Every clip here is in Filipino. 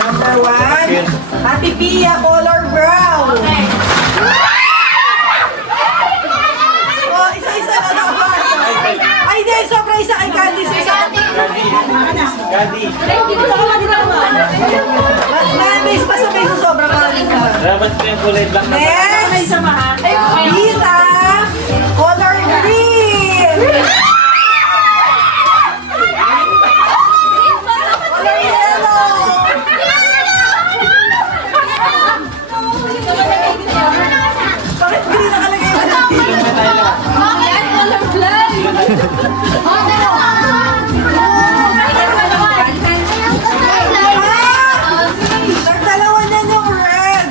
Number 1. Ate Pia, color brown. Oh, isa-isa na naman. Ay, hindi. Sobra isa kay Candice. Isa. Gadi. Base pa sa base sobra pa rin ka. Dapat ko yung kulay black na. Next. Lisa, color green. Color yellow. Bakit green nakalagay mo natin? Nagdalawa niyan yung red.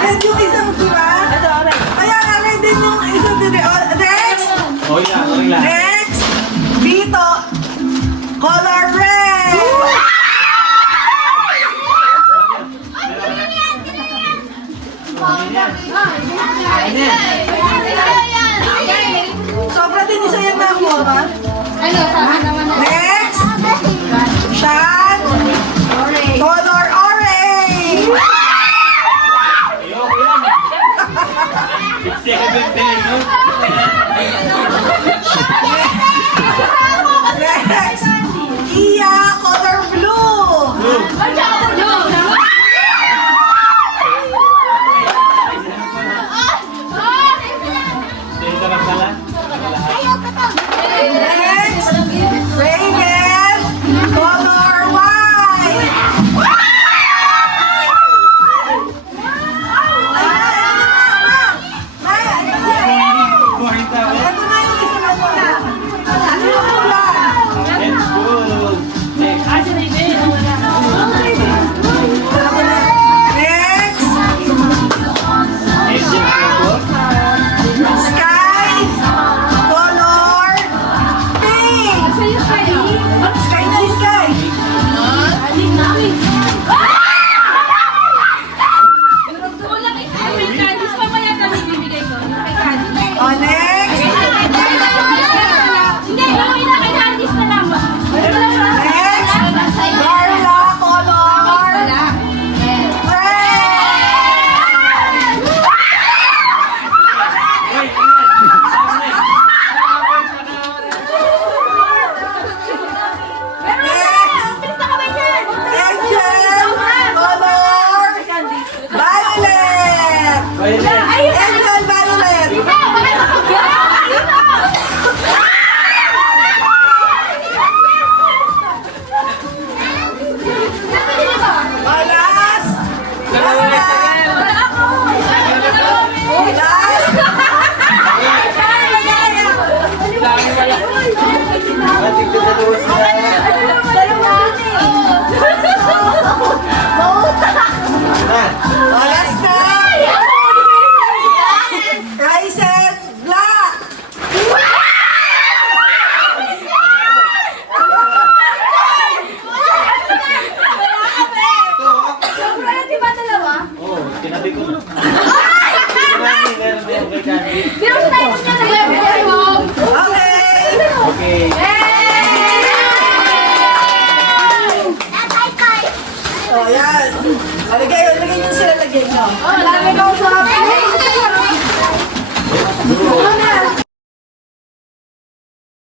Red yung isang diba? Kaya nga red din yung isang diba? Next! Okay lang. Next! Dito! Color red! Sobra din isa yung nakuha ka? Next! Shan! Color orange! Next! Iya, color blue! Next! Raven, color white! Ito na yung isa na wala. Ano yung wala? Next! Sky, color pink! Sky na sky! Oh, next! Next! Carla, color Angel, color violet! Angel, violet! Last! Last na! Rice and black! Oh, tinabi ko na. Meron din kay Candy. Okay! Okay.